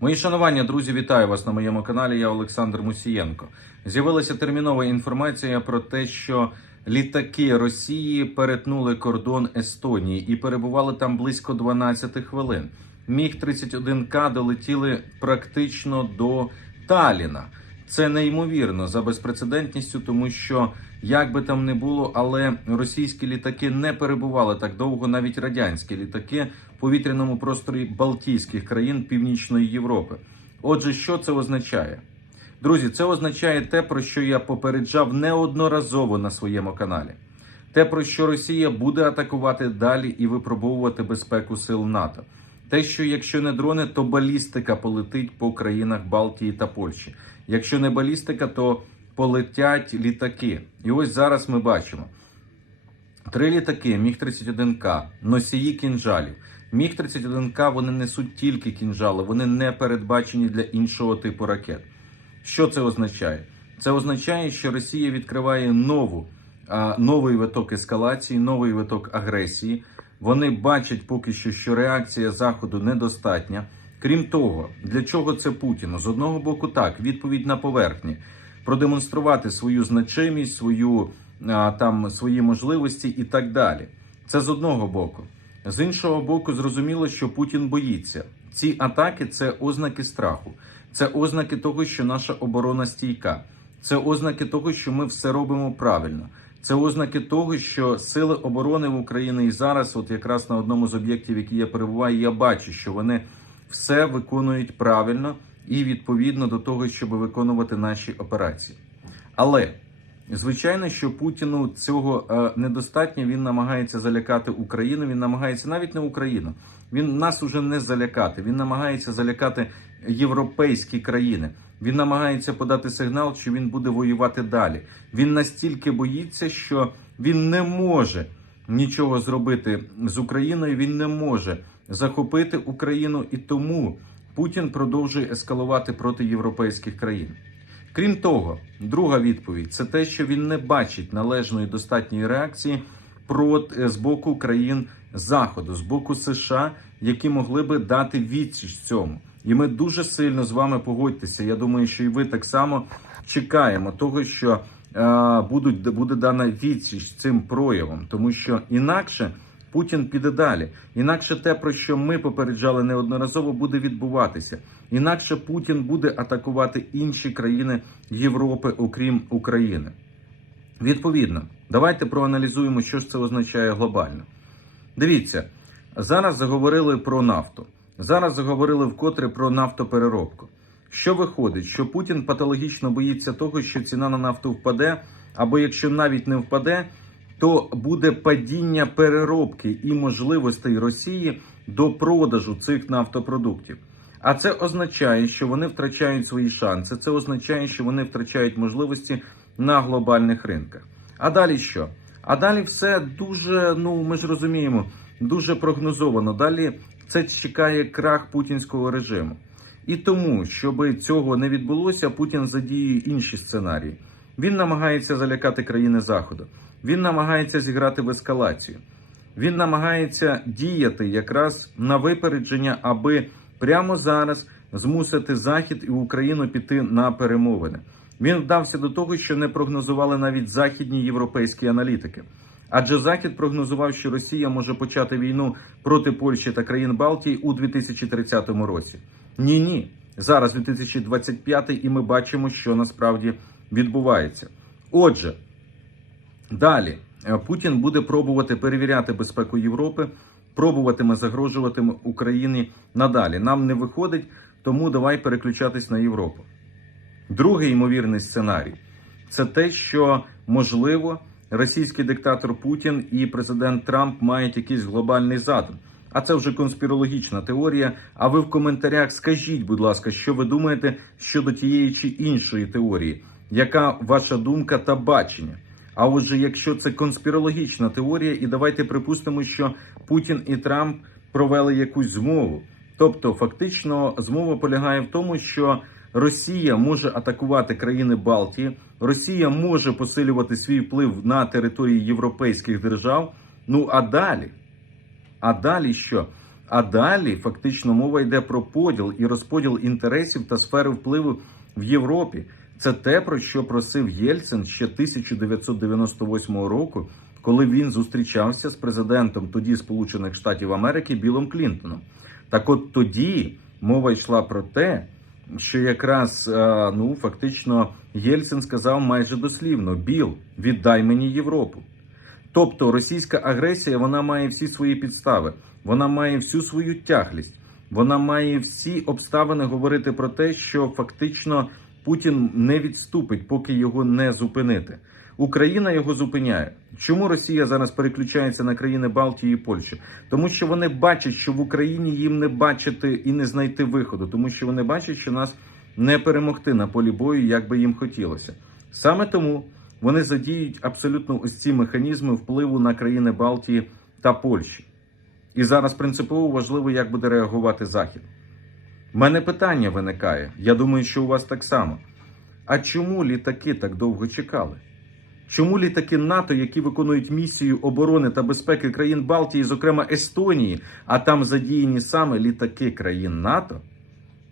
Мої шанування, друзі, вітаю вас на моєму каналі. Я Олександр Мусієнко. З'явилася термінова інформація про те, що літаки Росії перетнули кордон Естонії і перебували там близько 12 хвилин. Міг 31К долетіли практично до Таліна. Це неймовірно за безпрецедентністю, тому що як би там не було, але російські літаки не перебували так довго, навіть радянські літаки повітряному просторі Балтійських країн Північної Європи. Отже, що це означає? Друзі, це означає те, про що я попереджав неодноразово на своєму каналі. Те, про що Росія буде атакувати далі і випробовувати безпеку сил НАТО. Те, що якщо не дрони, то балістика полетить по країнах Балтії та Польщі. Якщо не балістика, то полетять літаки. І ось зараз ми бачимо три літаки Міг-31К, носії кінжалів. Міг-31К вони несуть тільки кінжали, вони не передбачені для іншого типу ракет. Що це означає? Це означає, що Росія відкриває нову, новий виток ескалації, новий виток агресії. Вони бачать поки що, що реакція Заходу недостатня. Крім того, для чого це Путіну? З одного боку, так, відповідь на поверхні, продемонструвати свою значимість, свою там свої можливості і так далі. Це з одного боку. З іншого боку, зрозуміло, що Путін боїться. Ці атаки це ознаки страху, це ознаки того, що наша оборона стійка, це ознаки того, що ми все робимо правильно. Це ознаки того, що сили оборони в Україні і зараз, от якраз на одному з об'єктів, які я перебуваю, я бачу, що вони все виконують правильно і відповідно до того, щоб виконувати наші операції. Але звичайно, що Путіну цього е, недостатньо. Він намагається залякати Україну. Він намагається навіть не Україну. Він нас уже не залякати. Він намагається залякати європейські країни. Він намагається подати сигнал, що він буде воювати далі. Він настільки боїться, що він не може нічого зробити з Україною. Він не може захопити Україну, і тому Путін продовжує ескалувати проти європейських країн. Крім того, друга відповідь це те, що він не бачить належної достатньої реакції проти з боку країн Заходу, з боку США, які могли би дати відсіч цьому. І ми дуже сильно з вами погодьтеся. Я думаю, що і ви так само чекаємо того, що е, будуть буде дана відсіч цим проявам, тому що інакше Путін піде далі. Інакше те, про що ми попереджали неодноразово, буде відбуватися. Інакше Путін буде атакувати інші країни Європи, окрім України. Відповідно, давайте проаналізуємо, що ж це означає глобально. Дивіться, зараз заговорили про нафту. Зараз заговорили вкотре про нафтопереробку. Що виходить, що Путін патологічно боїться того, що ціна на нафту впаде, або якщо навіть не впаде, то буде падіння переробки і можливостей Росії до продажу цих нафтопродуктів. А це означає, що вони втрачають свої шанси. Це означає, що вони втрачають можливості на глобальних ринках. А далі що? А далі все дуже, ну ми ж розуміємо, дуже прогнозовано. Далі це чекає крах путінського режиму. І тому, щоб цього не відбулося, Путін задіює інші сценарії. Він намагається залякати країни Заходу. Він намагається зіграти в ескалацію. Він намагається діяти якраз на випередження, аби прямо зараз змусити Захід і Україну піти на перемовини. Він вдався до того, що не прогнозували навіть західні європейські аналітики. Адже Захід прогнозував, що Росія може почати війну проти Польщі та країн Балтії у 2030 році. Ні, ні. Зараз 2025 і ми бачимо, що насправді відбувається. Отже, далі е, Путін буде пробувати перевіряти безпеку Європи, пробуватиме загрожуватиме Україні надалі. Нам не виходить, тому давай переключатись на Європу. Другий ймовірний сценарій це те, що можливо російський диктатор Путін і президент Трамп мають якийсь глобальний задум. А це вже конспірологічна теорія. А ви в коментарях скажіть, будь ласка, що ви думаєте щодо тієї чи іншої теорії? Яка ваша думка та бачення? А отже, якщо це конспірологічна теорія, і давайте припустимо, що Путін і Трамп провели якусь змову. Тобто, фактично, змова полягає в тому, що Росія може атакувати країни Балтії, Росія може посилювати свій вплив на території європейських держав. Ну а далі, а далі що? А далі фактично мова йде про поділ і розподіл інтересів та сфери впливу в Європі. Це те, про що просив Єльцин ще 1998 року, коли він зустрічався з президентом тоді Сполучених Штатів Америки Білом Клінтоном. Так, от тоді мова йшла про те, що якраз е, ну фактично Єльцин сказав майже дослівно: Біл, віддай мені Європу. Тобто російська агресія вона має всі свої підстави, вона має всю свою тяглість, вона має всі обставини говорити про те, що фактично Путін не відступить, поки його не зупинити. Україна його зупиняє. Чому Росія зараз переключається на країни Балтії і Польщі? Тому що вони бачать, що в Україні їм не бачити і не знайти виходу, тому що вони бачать, що нас не перемогти на полі бою, як би їм хотілося. Саме тому вони задіють абсолютно ось ці механізми впливу на країни Балтії та Польщі. І зараз принципово важливо, як буде реагувати Захід. Мене питання виникає. Я думаю, що у вас так само. А чому літаки так довго чекали? Чому літаки НАТО, які виконують місію оборони та безпеки країн Балтії, зокрема Естонії, а там задіяні саме літаки країн НАТО,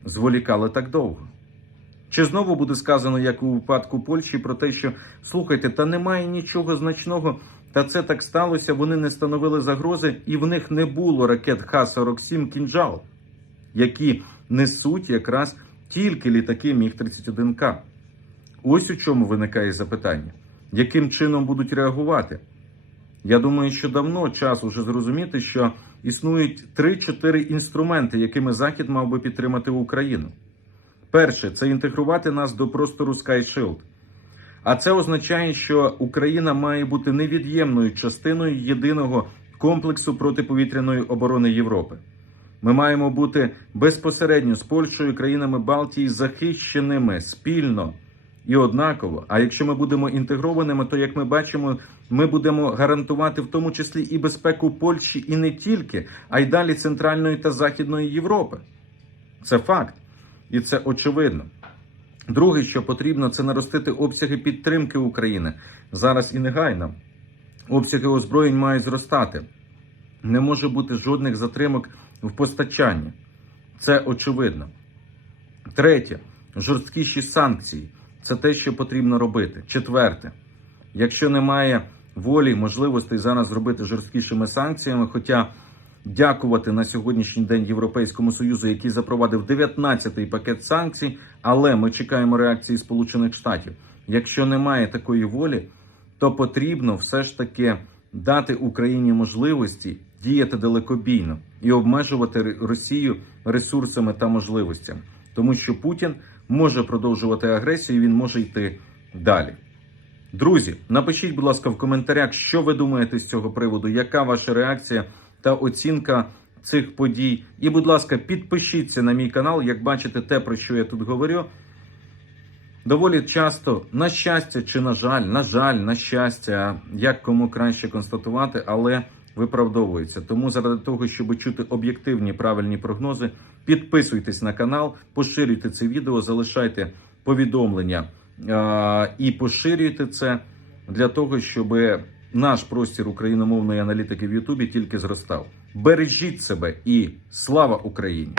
зволікали так довго? Чи знову буде сказано, як у випадку Польщі, про те, що слухайте, та немає нічого значного, та це так сталося, вони не становили загрози, і в них не було ракет Х-47 кінжал, які несуть якраз тільки літаки Міг-31К. Ось у чому виникає запитання яким чином будуть реагувати. Я думаю, що давно час уже зрозуміти, що існують 3-4 інструменти, якими Захід мав би підтримати Україну. Перше це інтегрувати нас до простору Sky Shield. А це означає, що Україна має бути невід'ємною частиною єдиного комплексу протиповітряної оборони Європи. Ми маємо бути безпосередньо з Польщею, країнами Балтії захищеними спільно і однаково. А якщо ми будемо інтегрованими, то як ми бачимо, ми будемо гарантувати в тому числі і безпеку Польщі, і не тільки, а й далі Центральної та Західної Європи. Це факт, і це очевидно. Друге, що потрібно, це наростити обсяги підтримки України зараз і негайно. Обсяги озброєнь мають зростати. Не може бути жодних затримок в постачанні. Це очевидно. Третє жорсткіші санкції. Це те, що потрібно робити. Четверте, якщо немає волі, можливостей зараз зробити жорсткішими санкціями, хоча дякувати на сьогоднішній день Європейському Союзу, який запровадив 19-й пакет санкцій, але ми чекаємо реакції Сполучених Штатів. Якщо немає такої волі, то потрібно все ж таки дати Україні можливості діяти далекобійно і обмежувати Росію ресурсами та можливостями, тому що Путін може продовжувати агресію, він може йти далі. Друзі, напишіть, будь ласка, в коментарях, що ви думаєте з цього приводу, яка ваша реакція та оцінка цих подій. І, будь ласка, підпишіться на мій канал, як бачите, те, про що я тут говорю. Доволі часто, на щастя чи на жаль, на жаль, на щастя, як кому краще констатувати, але виправдовується. Тому заради того, щоб чути об'єктивні правильні прогнози, підписуйтесь на канал, поширюйте це відео, залишайте повідомлення е і поширюйте це для того, щоб наш простір україномовної аналітики в Ютубі тільки зростав. Бережіть себе і слава Україні!